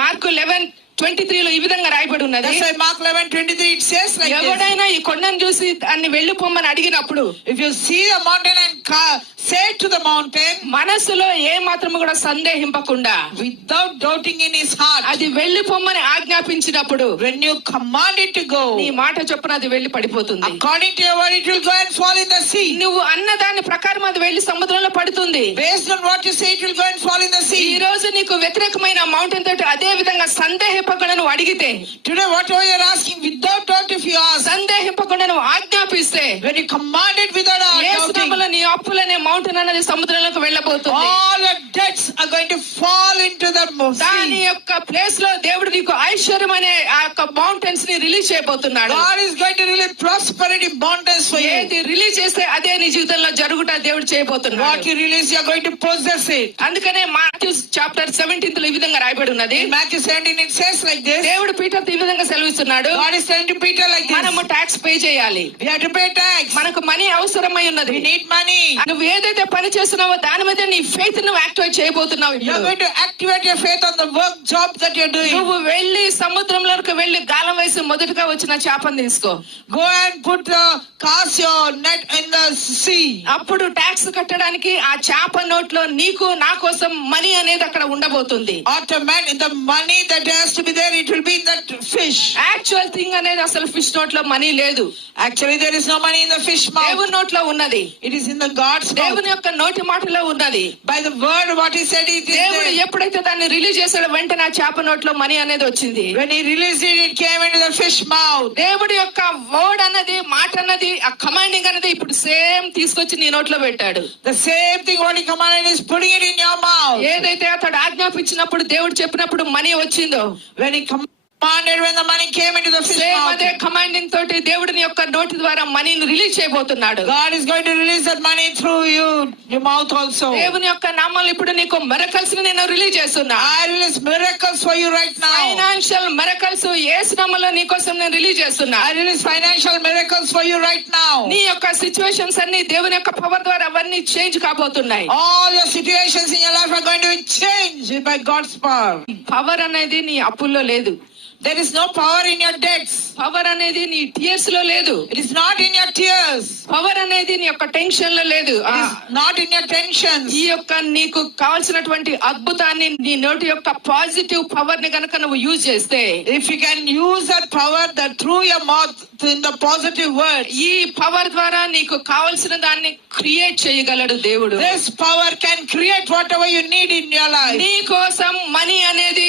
Mark 11:23 లో ఈ విధంగా రాయబడి ఉన్నది. That's why Mark 11:23 it says like this. ఎవడైనా ఈ కొండను చూసి దాన్ని వెళ్ళిపోమని అడిగినప్పుడు, If you see the mountain and say to the mountain, మనసులో ఏ మాత్రము కూడా సందేహింపకుండా, without doubting in his heart, అది వెళ్ళిపోమని ఆజ్ఞాపించినప్పుడు, when you command it to go, నీ మాట చొప్పున అది వెళ్ళి పడిపోతుంది. according to your word it will go and fall in the sea. నువ్వు అన్న దాని ప్రకారం అది వెళ్ళి సముద్రంలో పడుతుంది. Based on what you say it will go and fall in the sea. ఈ రోజు నీకు వ్యతిరేకమైన మౌంటైన్ తోటి అదే విధంగా సందేహింపకుండా నువ్వు అడిగితే, today whatever you are asking without doubt, if you ask, సందేహింపకుండా నువ్వు ఆజ్ఞాపిస్తే, when you command it without Yesu doubting, నామములో నీ అప్పులనే మౌంటైన్ అనేది సముద్రంలోకి వెళ్ళబోతుంది. all your debts are going to fall into the దాని sea. యొక్క ప్లేస్ లో దేవుడు నీకు ఐశ్వర్యం అనే ఆ యొక్క మౌంటైన్స్ ని రిలీజ్ చేయబోతున్నాడు. God is going to release prosperity mountains for you. ఏది రిలీజ్ చేస్తే అదే నీ జీవితంలో జరుగుట దేవుడు చేయబోతున్నాడు. What you release you are going to possess it. అందుకనే మాథ్యూ చాప్టర్ 17 లో ఈ విధంగా రాయబడి ఉన్నది. In Matthew 17 it says like this. దేవుడు పీటర్తో ఈ విధంగా సెలవిస్తున్నాడు, God is telling to Peter like this. మనము ట్యాక్స్ పే చేయాలి. We have to pay tax. మనకు మనీ అవసరమై ఉన్నది. We need money. నువ్వు ఏదైతే పని చేస్తున్నావో దాని మీద నీ ఫెయిత్ నువ్వు activate చేయబోతున్నావు. You are going to activate your faith on the work job that you are doing. నువ్వు వెళ్ళి సముద్రంలోకి వెళ్ళి గాలం వేసి మొదటగా వచ్చిన చేపను తీసుకో. Go and cast your net in the sea. అప్పుడు ట్యాక్స్ కట్టడానికి ఆ చేప నోట్లో నీకు నా కోసం మనీ అనేది అక్కడ ఉండబోతుంది. Automatic the money that has to be there, it will be in that fish. Actual thing అనేది అసలు ఫిష్ నోట్లో మనీ లేదు. Actually there is no money in the fish mouth. దేవుని నోట్లో ఉన్నది. It is in the God's mouth. దేవుని యొక్క నోటి మాటలో ఉన్నది. By the word what he said it is దేవుడు there. ఎప్పుడైతే దాన్ని రిలీజ్ చేశాడో వెంటనే ఆ చేప నోట్లో మనీ అనేది వచ్చింది. When he released it, it came into the fish mouth. దేవుడి యొక్క వర్డ్ అన్నది, మాట అన్నది, ఆ కమాండింగ్ అనేది ఇప్పుడు సేమ్ తీసుకొచ్చి నీ నోట్లో పెట్టాడు. The same thing what he commanded is putting it in your mouth. ఏదైతే అతడు ఆజ్ఞాపించినప్పుడు దేవుడు చెప్పినప్పుడు మనీ వచ్చిందో, When he commanded, when the money came into the fish same mouth, అదే కమాండింగ్ తోటి దేవుడిని యొక్క నోటి ద్వారా మనీని రిలీజ్ చేయబోతున్నాడు. God is going to release that money through your mouth also. దేవుని యొక్క నామాలు ఇప్పుడు నీకు మిరకల్స్ ని నేను రిలీజ్ చేస్తున్నా. I release miracles for you right now. Financial miracles యేసు నామములో నీ కోసం నేను రిలీజ్ చేస్తున్నా. I release financial miracles for you right now. నీ యొక్క సిచ్యువేషన్స్ అన్ని దేవుని యొక్క పవర్ ద్వారా అవన్నీ చేంజ్ కాబోతున్నాయి. All your situations in your life are going to be changed by God's power. Power అనేది నీ అప్పుల్లో లేదు. There is no power in your debts. Power అనేది నీ టీయర్స్ లో లేదు. It is not in your tears. Power అనేది నీ యొక్క టెన్షన్ లో లేదు. It is not in your tensions. ఈ యొక్క నీకు కావాల్సినటువంటి అద్భుతాన్ని, నీ నోటి యొక్క పాజిటివ్ పవర్ ని గనక నువ్వు యూజ్ చేస్తే, If you can use that power that through your mouth in the positive words, ఈ పవర్ ద్వారా నీకు కావాల్సిన దాన్ని క్రియేట్ చేయగలడు దేవుడు. this power can create whatever you need in your life. నీ కోసం మనీ అనేది